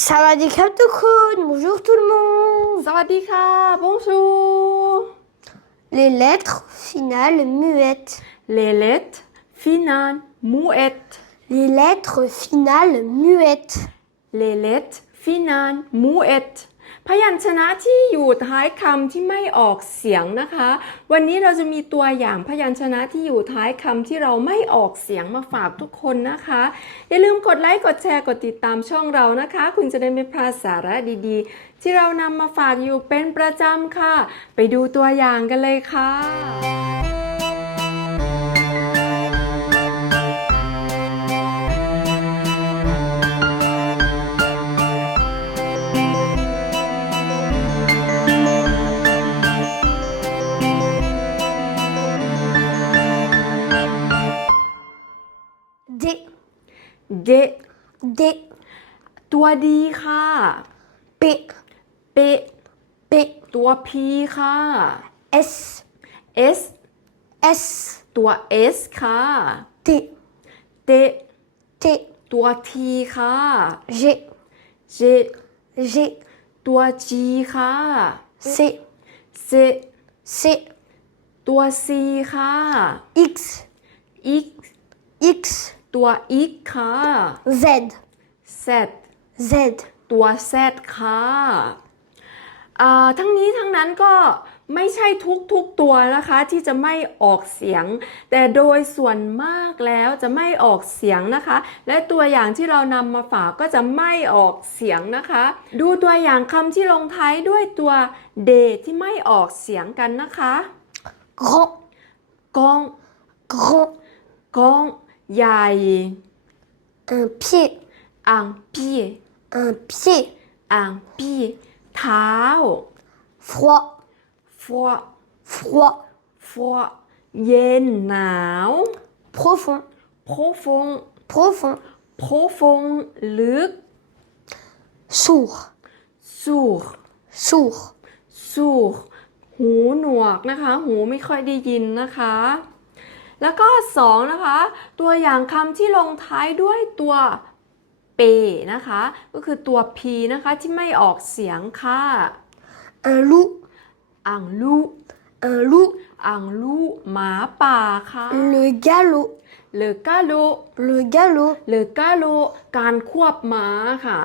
Sawadika tout bonjour tout le monde. Sawadika, bonjour. Les lettres finales muettes. Les lettres finales muettes. Les lettres finales muettes. Les lettres finales muettes. พยัญชนะที่อยู่ท้ายคำที่ไม่ออกเสียงนะคะ วันนี้เราจะมีตัวอย่างพยัญชนะที่อยู่ท้ายคำที่เราไม่ออกเสียงมาฝากทุกคนนะคะ อย่าลืมกดไลค์กดแชร์กดติดตามช่องเรานะคะ คุณจะได้ไม่พลาดสาระดีๆ ที่เรานำมาฝากอยู่เป็นประจำค่ะ ไปดูตัวอย่างกันเลยค่ะ เด D. ตัวดีค่ะ P. เปะ P. ตัวพีค่ะ S. S S. ตัว S ค่ะ T. เต T. ตัว T ค่ะ G. J G. ตัว G ค่ะ C. C C. ตัว C ค่ะ X. X X. ตัว X ค่ะ Z. Z Z. ตัว Z ค่ะอ่าทั้งนี้ทั้งนั้นก็ไม่ใช่ทุกๆตัวนะคะที่จะไม่ออกเสียง แต่โดยส่วนมากแล้วจะไม่ออกเสียงนะคะ และตัวอย่างที่เรานำมาฝากก็จะไม่ออกเสียงนะคะ ดูตัวอย่างคำที่ลงท้ายด้วยตัวเดที่ไม่ออกเสียงกันนะคะ Grand. กอง Grand. กอง ใหญ่ Un pied. อ่างพี่ Un pied. อ่างพี่เท้า Froid. ฟัว Froid. ฟัว เย็นหนาว Profond. โพฟง Profond. โพฟง ลึก Sourd. สูก Sourd. สูกหูหนวกนะคะ หูไม่ค่อยได้ยินนะคะ แล้วก็สองนะคะ ตัวอย่างคำที่ลงท้ายด้วยตัวเปนะคะ ก็คือตัว p นะคะที่ไม่ออกเสียงค่ะ Un loup. อ่างลู Un loup. อ่างลูหมาป่าค่ะ Le galop. เลอกาโล Le galop. เลอกาโลการควบม้าค่ะ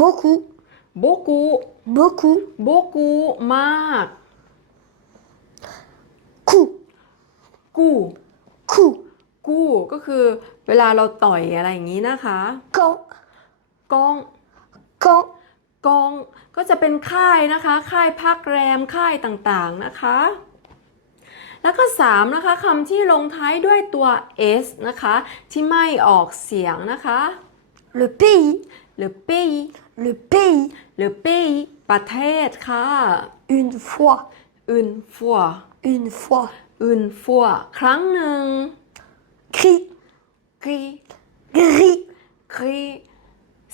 Beaucoup. โบกุ Beaucoup. โบกุมาก Coup. กู้ Coup. กู้ก็คือเวลาเราต่อยอะไรอย่างนี้นะคะ Quand. กอง Quand. กองก็จะเป็นค่ายนะคะ ค่ายพักแรมค่ายต่างๆนะคะ แล้วก็3นะคะคำที่ลงท้ายด้วยตัว s นะคะ ที่ไม่ออกเสียงนะคะ Le pays. หรือ pays Le pays. หรือ pays ประเทศค่ะ Une fois. une fois Une fois. Une fois ครั้งหนึ่ง Gris. กรี Gris. กรี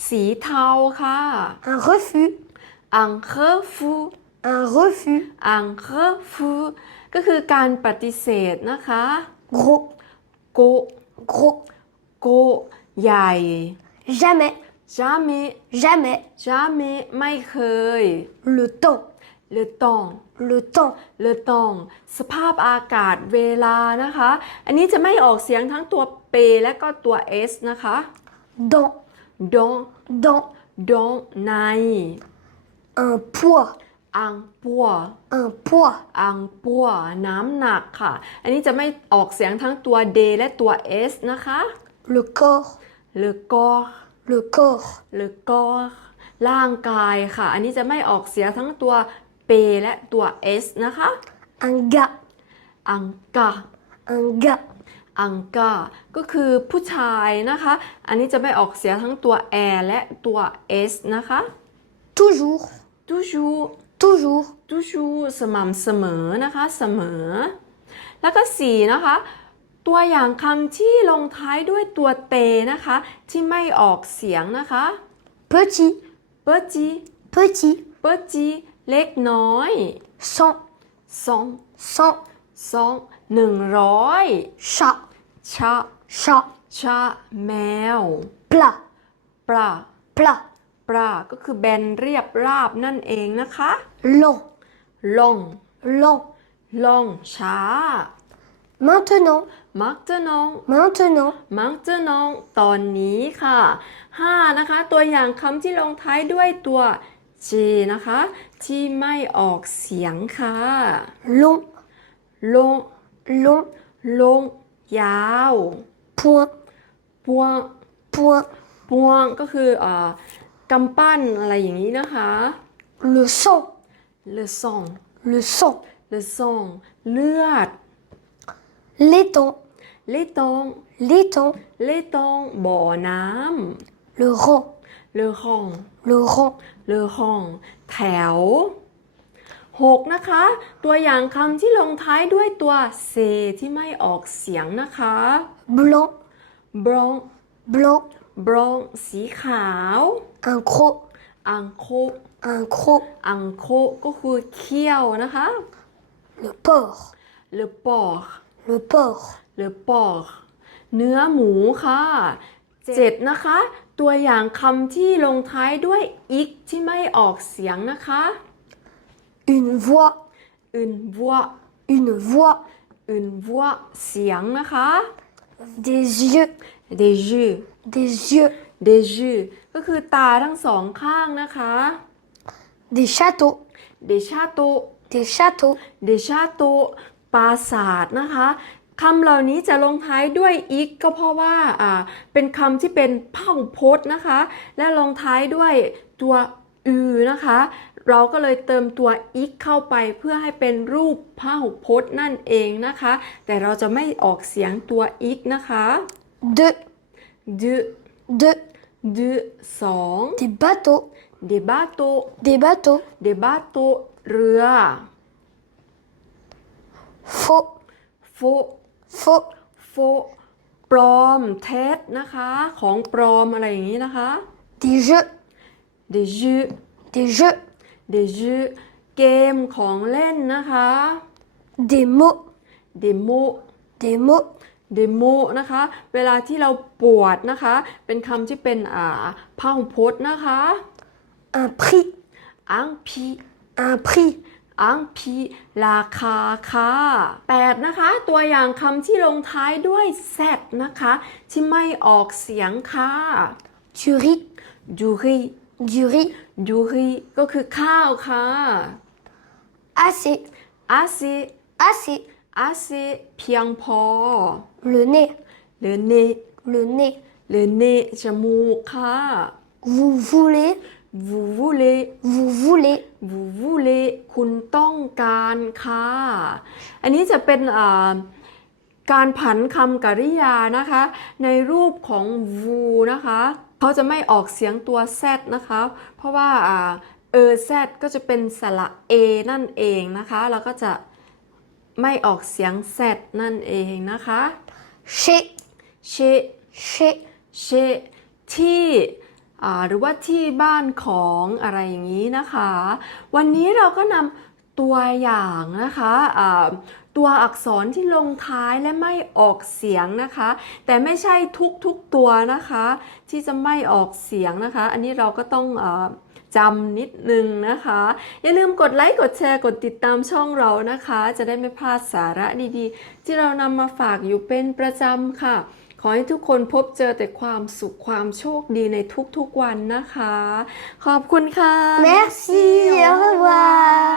สีเทาค่ะ Un refus. อังเคอฟู Un refus. อังเคอฟูก็คือการปฏิเสธนะคะ Gros. โก Gros. โก ใหญ่ Jamais. จามิ Jamais. จามิไม่เคย Le temps. เล อตอง Le temps. เลอตองสภาพอากาศเวลานะคะ อันนี้จะไม่ออกเสียงทั้งตัวเปและก็ตัว s นะคะ Dans. ดอง Dans. ดองใน Un poids. อังปัว Un poids. อังปัวน้ำหนักค่ะ อันนี้จะไม่ออกเสียงทั้งตัว d และตัว s นะคะ Le corps. เลอกอ Le corps. หรือกอร่างกายค่ะ อันนี้จะไม่ออกเสียงทั้งตัว เปและตัว s นะคะ Un gars. อังกา Un gars. อังกาก็คือผู้ชายนะคะ อันนี้จะไม่ออกเสียงทั้งตัว a และตัว s นะคะ Toujours. toujours Toujours. toujours สม่ำเสมอนะคะเสมอ แล้วก็สี่นะคะ ตัวอย่างคำที่ลงท้ายด้วยตัวเตนะคะ ที่ไม่ออกเสียงนะคะ Petit. เปิจี Petit. เปิจีเล็กน้อย Cent. สอง Cent. สองหนึ่งร้อย Chat. ชะ Chat. ชะแมว Plat. ปลา Plat. ปราก็คือแบนเรียบราบนั่นเองนะคะ lent, ลง lent. ลงช้า Maintenant, มักจะน้อง maintenant, มักจะน้องตอนนี้ค่ะ 5 นะคะ ตัวอย่างคำที่ลงท้ายด้วยตัว J นะคะ ที่ไม่ออกเสียงค่ะ long, ลง long, ลง ยาว point, ปวง point, ปวงก็คือเอ่อกำปั้นอะไรอย่างนี้นะคะ le sang, le sang le sang, le sang เลือด l'étang, เลตอง l'étang, เลตองบ่อน้ le rang, ำ เลอห้อง le rang, เลอห้อง แถว 6 นะคะ ตัวอย่างคำที่ลงท้ายด้วยตัวเซที่ไม่ออกเสียงนะคะ blanc, บรอง blanc, บรองสีขาว un croc, อังโค un croc, อังโคก็คือเขี้ยวนะคะ le porc, เลอปอก le porc, หรือปอกเนื้อหมูค่ะเจ็ดนะคะ ตัวอย่างคำที่ลงท้ายด้วยอีกที่ไม่ออกเสียงนะคะ une voix, อื่นวัว une voix, อื่นวัวเสียงนะคะ des yeux, des yeux des yeux, des yeux ก็คือตาทั้งสองข้างนะคะ des châteaux, des châteaux des châteaux, des châteaux ปราสาทนะคะ คำเหล่านี้จะลงท้ายด้วยอีกก็เพราะว่าอ่าเป็นคำที่เป็นพหูพจน์นะคะ และลงท้ายด้วยตัวอือนะคะ เราก็เลยเติมตัวอีกเข้าไปเพื่อให้เป็นรูปพหูพจน์นั่นเองนะคะ แต่เราจะไม่ออกเสียงตัวอีกนะคะ deux, ดื deux, ดืสอง des bateaux, เดบาโต des bateaux, เดบาโตเรือ faux, โฟ faux, โฟปลอมเท็จนะคะ ของปลอมอะไรอย่างนี้นะคะ des jeux, des jeux des jeux, des jeux เกมของเล่นนะคะ des mots, des mots des mots, des mots นะคะ เวลาที่เราปวดนะคะ เป็นคำที่เป็นอ่าพหูพจน์นะคะ un prix, อังพี un prix, อังพีราคาค่ะ8นะคะ ตัวอย่างคำที่ลงท้ายด้วย z นะคะ ที่ไม่ออกเสียงค่ะ du riz, ดูรี du riz, ดูรีก็คือข้าวค่ะ assez, อาซี assez, อาซีเพียงพอ le nez, หรือเน le nez, หรือเนจมูกค่ะ vous voulez, vous voulez vous voulez, vous voulez คุณต้องการค่ะ อันนี้จะเป็นอ่าการผันคำกริยานะคะ ในรูปของ vous นะคะ เขาจะไม่ออกเสียงตัว z นะคะ เพราะว่าอ่าเออ z ก็จะเป็นสระ a นั่นเองนะคะ แล้วก็จะไม่ออกเสียง z นั่นเองนะคะ chez, เช chez, เชที่อ่า หรือว่าที่บ้านของอะไรอย่างนี้นะคะ วันนี้เราก็นำตัวอย่างนะคะตัวอักษรที่ลงท้ายและไม่ออกเสียงนะคะ แต่ไม่ใช่ทุกๆตัวนะคะ ที่จะไม่ออกเสียงนะคะ อันนี้เราก็ต้องอจำนิดนึงนะคะ อย่าลืมกดไลค์กดแชร์กดติดตามช่องเรานะคะ จะได้ไม่พลาดสาระดีๆ ที่เรานำมาฝากอยู่เป็นประจำค่ะ ขอให้ทุกคนพบเจอแต่ความสุขความโชคดีในทุกๆวันนะคะ ขอบคุณค่ะ Merci au revoir